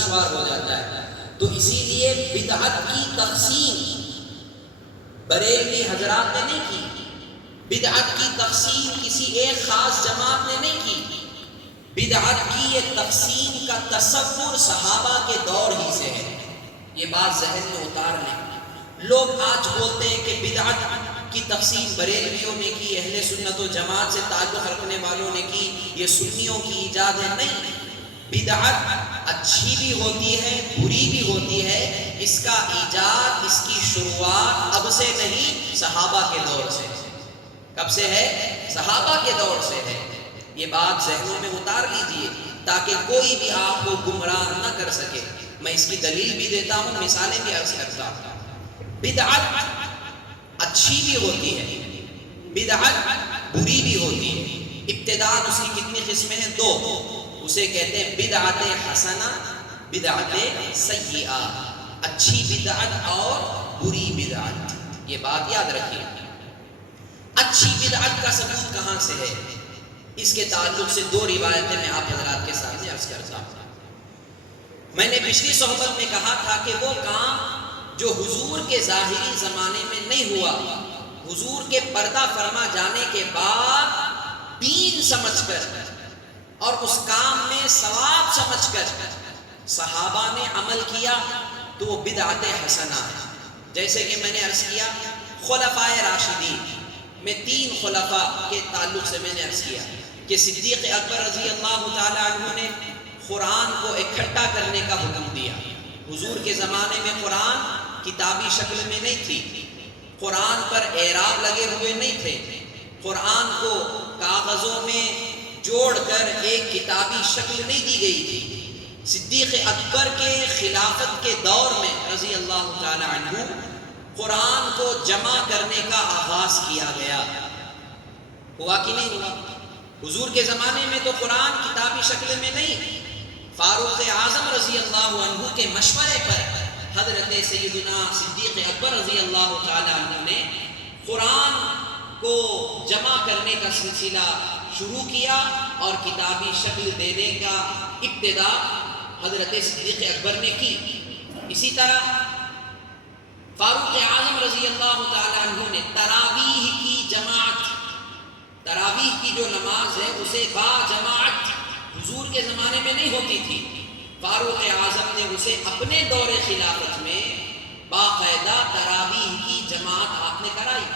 دشوار ہو جاتا ہے۔ تو اسی لیے بدعت کی تقسیم بریلوی حضرات نے نہیں کی، بدعت کی تقسیم کسی ایک خاص جماعت نے نہیں کی، بدعت کی یہ تقسیم کا تصور صحابہ کے دور ہی سے ہے۔ یہ بات ذہن میں اتار لیں۔ لوگ آج بولتے ہیں کہ بدعت کی تقسیم بریلویوں نے کی، اہل سنت و جماعت سے تعلق رکھنے والوں نے کی، یہ سنیوں کی ایجاد ہے۔ نہیں، بدعت اچھی بھی ہوتی ہے، بری بھی ہوتی ہے، اس کا ایجاد، اس کی شروعات اب سے نہیں، صحابہ کے دور سے۔ کب سے ہے؟ صحابہ کے دور سے ہے۔ یہ بات ذہنوں میں اتار لیجئے تاکہ کوئی بھی آپ کو گمراہ نہ کر سکے۔ میں اس کی دلیل بھی دیتا ہوں، مثالیں بھی عرض کرتا ہوں۔ بدعت اچھی بھی ہوتی ہے، بدعت بری بھی ہوتی ہے۔ ابتداء اس کی کتنی قسمیں ہیں؟ دو۔ اسے کہتے ہیں بدعت حسنہ، بدعت سیئہ، اچھی بدعت اور بری بدعت۔ یہ بات یاد رکھیے۔ اچھی بدعت کا ثبوت کہاں سے ہے؟ اس کے تعلق سے دو روایتیں میں آپ حضرات کے سامنے عرض کرتا ہوں۔ میں نے پچھلی صحبت میں کہا تھا کہ وہ کام جو حضور کے ظاہری زمانے میں نہیں ہوا، حضور کے پردہ فرما جانے کے بعد دین سمجھ کر اور اس کام میں ثواب سمجھ کر صحابہ نے عمل کیا تو وہ بدعت حسنہ ہے۔ جیسے کہ میں نے عرض کیا خلفائے راشدین میں تین خلفاء کے تعلق سے میں نے عرض کیا کہ صدیق اکبر رضی اللہ تعالی عنہ نے قرآن کو اکٹھا کرنے کا حکم دیا۔ حضور کے زمانے میں قرآن کتابی شکل میں نہیں تھی، قرآن پر اعراب لگے ہوئے نہیں تھے، قرآن کو کاغذوں میں جوڑ کر ایک کتابی شکل نہیں دی گئی تھی۔ صدیق اکبر کے خلافت کے دور میں رضی اللہ تعالی عنہ قرآن کو جمع کرنے کا آغاز کیا گیا۔ ہوا کہ نہیں ہوا؟ حضور کے زمانے میں تو قرآن کتابی شکل میں نہیں، فاروق اعظم رضی اللہ عنہ کے مشورے پر حضرت سیدنا صدیق اکبر رضی اللہ تعالی عنہ نے قرآن کو جمع کرنے کا سلسلہ شروع کیا اور کتابی شکل دینے کا ابتدا حضرت صدیق اکبر نے کی۔ اسی طرح فاروق اعظم رضی اللہ تعالی عنہ نے تراویح کی جماعت، تراویح کی جو نماز ہے اسے با جماعت حضور کے زمانے میں نہیں ہوتی تھی، فاروق اعظم نے اسے اپنے دور خلافت میں باقاعدہ تراویح کی جماعت آپ نے کرائی۔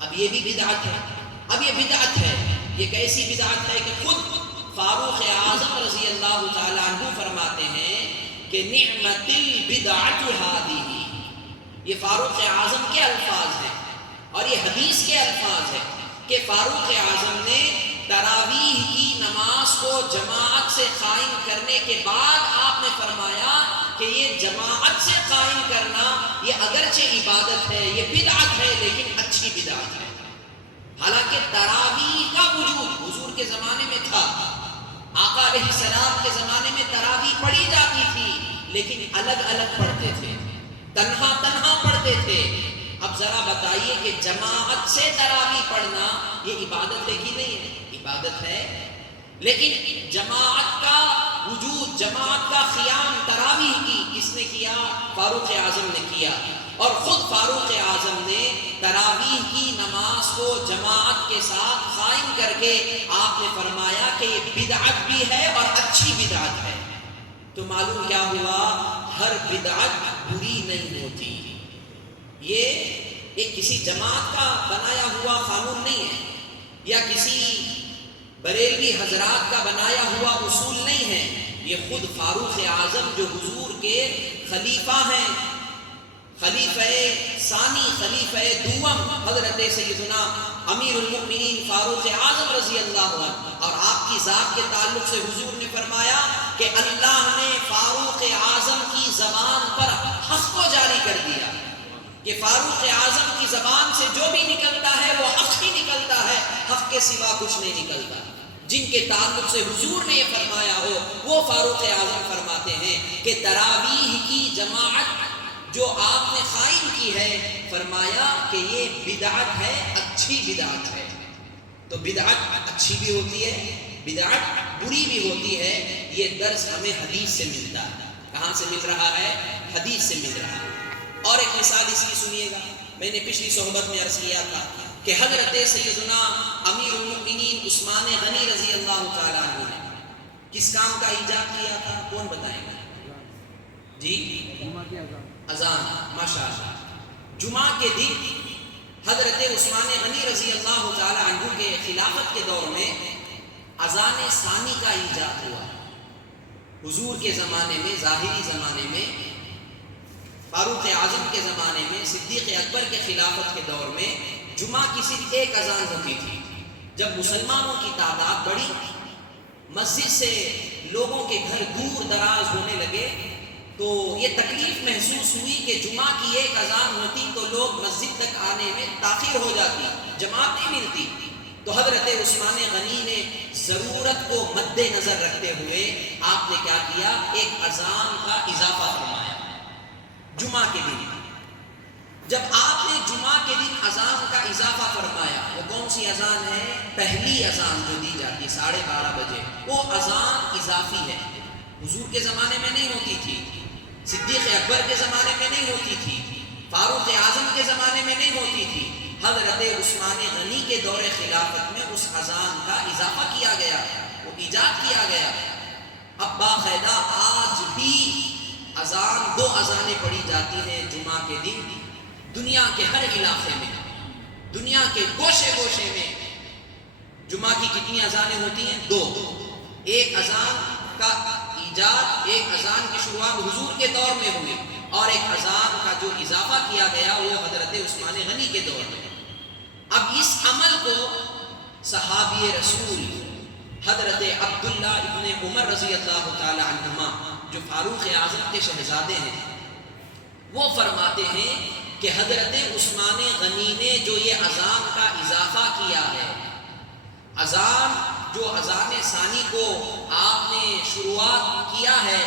اب یہ بھی بدعت ہے، اب یہ بدعت ہے۔ یہ کیسی بدعت ہے کہ خود فاروق اعظم رضی اللہ تعالی عنہ فرماتے ہیں کہ نعمت البدعۃ ہذہ، یہ فاروق اعظم کے الفاظ ہیں اور یہ حدیث کے الفاظ ہیں کہ فاروق اعظم نے تراویح کی نماز کو جماعت سے قائم کرنے کے بعد آپ نے فرمایا کہ یہ جماعت سے قائم کرنا یہ اگرچہ عبادت ہے، یہ بدعت ہے، لیکن اچھی بدعت ہے۔ حالانکہ تراویح کا وجود حضور کے زمانے میں تھا، آقا علیہ السلام کے زمانے میں تراویح پڑھی جاتی تھی، لیکن الگ الگ پڑھتے تھے، تنہا تنہا پڑھتے تھے۔ اب ذرا بتائیے کہ جماعت سے تراویح پڑھنا یہ عبادت ہے کہ نہیں ہے؟ عبادت ہے، لیکن جماعت کا وجود، جماعت کا قیام تراویح کی کس نے کیا؟ فاروق اعظم نے کیا۔ اور خود فاروق اعظم نے تراویح کی نماز کو جماعت کے ساتھ قائم کر کے آپ نے فرمایا کہ یہ بدعت بھی ہے اور اچھی بدعت ہے۔ تو معلوم کیا ہوا؟ ہر بدعت بری نہیں ہوتی۔ یہ ایک کسی جماعت کا بنایا ہوا قانون نہیں ہے یا کسی بریلوی حضرات کا بنایا ہوا اصول نہیں ہے، یہ خود فاروق اعظم جو حضور کے خلیفہ ہیں، خلیفہ ثانی، خلیفہ دوم حضرت سیدنا امیر المؤمنین فاروق اعظم رضی اللہ عنہ، اور آپ کی ذات کے تعلق سے حضور نے فرمایا کہ اللہ نے فاروق اعظم کی زبان پر حق کو جاری کر دیا کہ فاروق اعظم کی زبان سے جو بھی نکلتا ہے وہ حق ہی نکلتا ہے، حق کے سوا کچھ نہیں نکلتا۔ جن کے تعلق سے حضور نے یہ فرمایا ہو وہ فاروق اعظم فرماتے ہیں کہ تراویح کی جماعت جو آپ نے قائم کی ہے، فرمایا کہ یہ بدعت ہے، اچھی بدعت ہے۔ تو بدعت اچھی بھی ہوتی ہے، بدعت بری بھی ہوتی ہے، یہ درس ہمیں حدیث سے ملتا ہے۔ کہاں سے مل رہا ہے؟ حدیث سے مل رہا ہے۔ اور ایک مثال اس کی سنیے گا، میں نے پچھلی صحبت میں عرض کیا تھا کہ حضرت سیدنا امیر المؤمنین عثمان غنی رضی اللہ تعالیٰ عنہ نے کس کام کا ایجاد کیا تھا؟ کون بتائیں گا؟ جی اذان، ماشاء اللہ۔ جمعہ کے دن حضرت عثمان غنی رضی اللہ تعالیٰ عنہ کے خلافت کے دور میں اذان ثانی کا ایجاد ہوا۔ حضور کے زمانے میں، ظاہری زمانے میں، فاروق اعظم کے زمانے میں، صدیق اکبر کے خلافت کے دور میں جمعہ کی صرف ایک اذان ہوتی تھی۔ جب مسلمانوں کی تعداد بڑھی، مسجد سے لوگوں کے گھر دور دراز ہونے لگے، تو یہ تکلیف محسوس ہوئی کہ جمعہ کی ایک اذان ہوتی تو لوگ مسجد تک آنے میں تاخیر ہو جاتی، جماعت نہیں ملتی۔ تو حضرت عثمان غنی نے ضرورت کو مد نظر رکھتے ہوئے آپ نے کیا کیا؟ ایک اذان کا اضافہ فرمایا جمعہ کے دن۔ جب آپ نے جمعہ کے دن اذان کا اضافہ فرمایا، وہ کون سی اذان ہے؟ پہلی اذان جو دی جاتی 12:30 بجے، وہ اذان اضافی ہے۔ حضور کے زمانے میں نہیں ہوتی تھی، صدیق اکبر کے زمانے میں نہیں ہوتی تھی، فاروق اعظم کے زمانے میں نہیں ہوتی تھی۔ حضرت عثمان غنی کے دور خلافت میں اس اذان کا اضافہ کیا گیا، وہ ایجاد کیا گیا۔ اب باقاعدہ آج بھی اذان، 2 اذانیں پڑھی جاتی ہیں جمعہ کے دن، دنیا کے ہر علاقے میں، دنیا کے گوشے گوشے میں۔ جمعہ کی کتنی اذانیں ہوتی ہیں؟ 2۔ ایک اذان کا ایجاد، ایک اذان کی شروعات حضور کے دور میں ہوئی، اور ایک اذان کا جو اضافہ کیا گیا وہ حضرت عثمان غنی کے دور میں۔ اب اس عمل کو صحابی رسول حضرت عبداللہ ابن عمر رضی اللہ تعالی عنہما، جو فاروق اعظم کے شہزادے ہیں، وہ فرماتے ہیں کہ حضرت عثمان غنی نے جو یہ اذان کا اضافہ کیا ہے، اذان جو اذان ثانی کو آپ نے شروعات کیا ہے،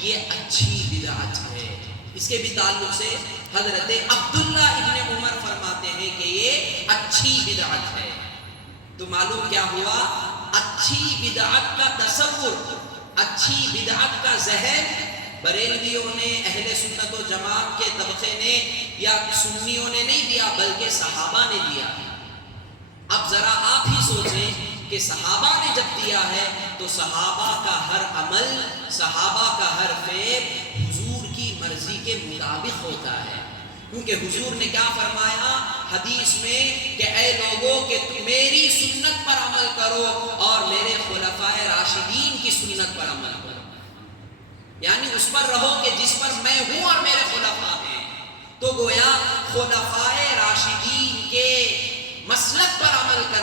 یہ اچھی بدعت ہے۔ اس کے بھی تعلق سے حضرت عبداللہ ابن عمر فرماتے ہیں کہ یہ اچھی بدعت ہے۔ تو معلوم کیا ہوا؟ اچھی بدعت کا تصور، اچھی بدعت کا ذہن بریلویوں نے، اہل سنت و جماعت کے طبقے نے یا سنیوں نے نہیں دیا، بلکہ صحابہ نے دیا۔ اب ذرا آپ ہی سوچیں کہ صحابہ نے جب دیا ہے تو صحابہ کا ہر عمل، صحابہ کا ہر فعل حضور کی مرضی کے مطابق ہوتا ہے، کیونکہ حضور نے کیا فرمایا حدیث میں کہ اے لوگوں کہ تم میری سنت پر عمل کرو اور میرے خلفائے راشدین کی سنت پر عمل کرو، یعنی اس پر رہو کہ جس پر میں ہوں اور میرے خلفاء ہیں۔ تو گویا خلفائے راشدین کے مسلک پر عمل کرنا